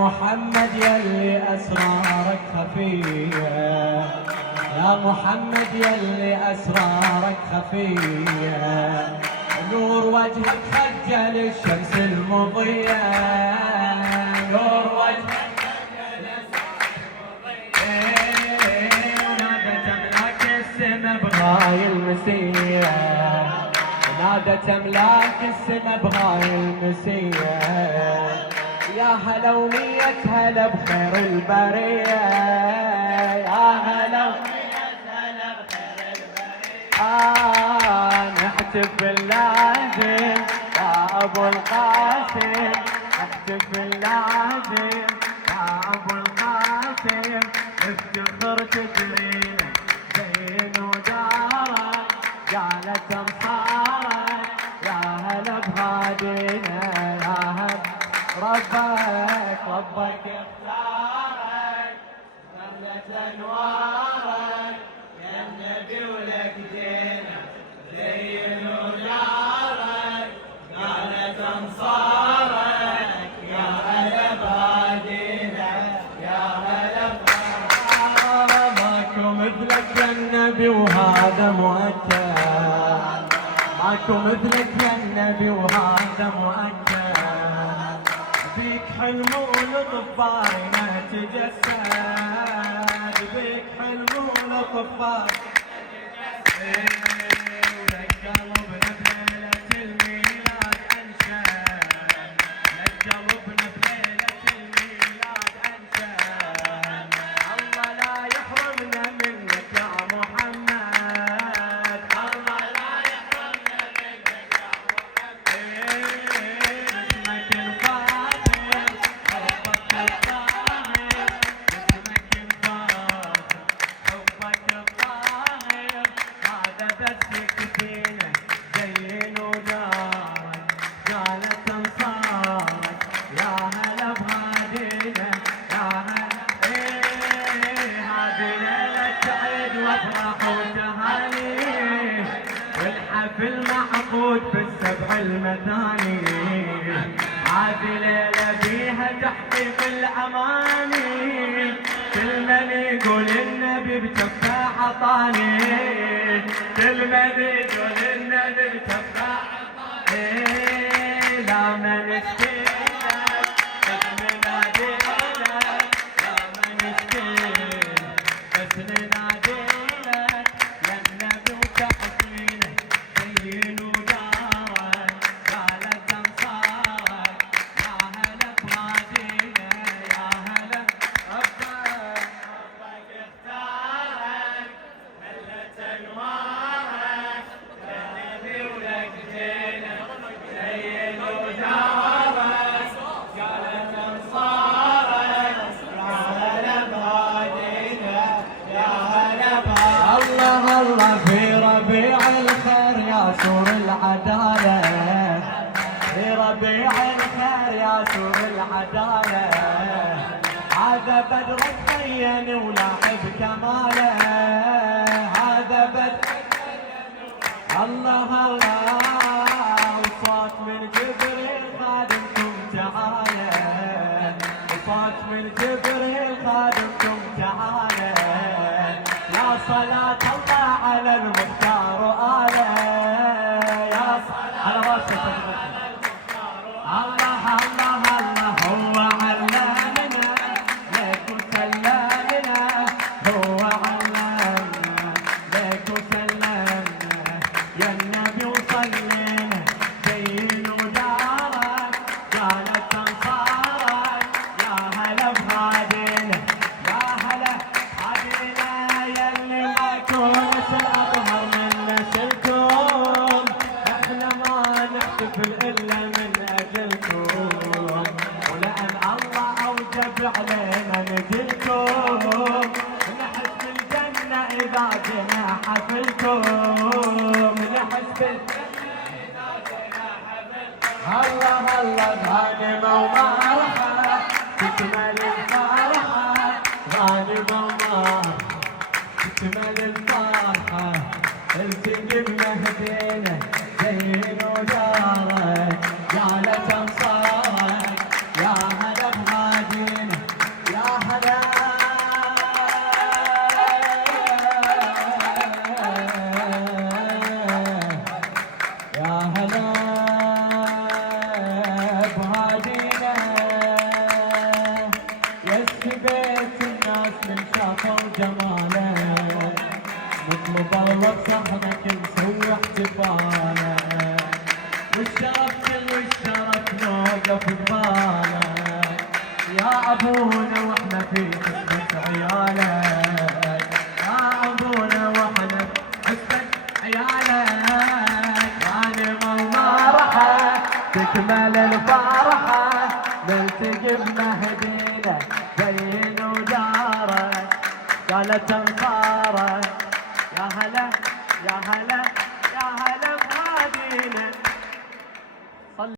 محمد يلي أسرارك خفية، يا محمد يلي أسرارك خفية، نور وجهك خجل الشمس المضية، نور وجهك خجل الشمس المضية، ونادت أملاك السما بغاي المسية، نادت أملاك السما بغاي المسية، يا هلا ومية هلا بخير البرية، يا هلا ومية هلا بخير البرية، نحتفل باللازم يا أبو القاسم، نحتفل باللازم يا أبو القاسم، افتخر تدرينا زين ودارك قالت أمصارك، يا هلا بهادينا يا هلا ربك اختارك نملة انوارك يا النبي ولك دينا زين ودارك قالت انصارك، يا هلا بهادينا يا هلا بهادينا، ماكو مثلك يا النبي وهذا مؤكد، ماكو مثلك يا النبي وهذا مؤكد، بيك حلم ولطفار ما تجسد، بيك حلم ولطفار ولك قلبنا بليلة الميلاد أنشد، لك قلبنا بليلة الميلاد أنشد، الله لا يحرمنا منك يا محمد، الله لا يحرمنا منك يا محمد، اسمك الفاخر حبك الطاهر، اسمك الفاخر حبك الطاهر، هذا بس يكفينا زين ودارك قالت انصارك، يا هلا بهادينا يا هلا هذه ليلة عيد وافراح وتهاني، والحفل معقود في السبع المثاني، هذه ليلة فيها تحقيق الأماني، كل من يقول النبي بجفه عطاني، كل من يقول النبي بجفه عطاني، لا من اشتيلك بس نناديلك، لا من اشتيلك بس نناديلك، يا النبي وتحسينك زين ودارك قالت انصارك، يا هلا بهادينا يا هلا ربك اختارك ملت انوارك يا نبي ولك دينا زين ودارك قالت انصارك، يا هلا بهادينا يا هلا بهادينا، الله الله في ربيع الخير يا سور العدالة، في ربيع الخير يا سور العدالة، هذا بدرك بين ولاعب كماله، هذا بدرك الله الله، وصوت من جبريل خادمكم تعالى، وصوت من جبريل خادمكم تعالى، يا صلاة الله على المختار وآله، يا صلاة على راسك الله الله الله، هو علمنا ليك وسلمنا، هو علمنا ليك وسلمنا، يا النبي وصلينا زين ودارك قالت انصارك، يا هلا بهادينا يا هلا بهادينا، يلي ماكو نسل اطهر من نسلكم، احنا ما نحتفل الا من اجلكم، ولان الله اوجب علينا نجلكم، نحس بالجنه اذا جينا حفلكم، نحس بالجنه اذا جينا حفلكم، الله الله غانمه ومرحه تكمل الفرحه، غانمه ومرحه تكمل الفرحه، التقي بمهدينا زين ودارك قالت انصارك، يا هلا بهادينا وصفا وجماله نطلب الله بصحنك نسوي احتفاله والشرف كل الشرف نوقف قباله يا ابونا واحنا في خدمة عيالك يا ابونا واحنا في خدمة عيالك غانم المرحة تكمل الفرحة نلتقي بمهدينا زين ودارك قالت انصارك يا هلا يا هلا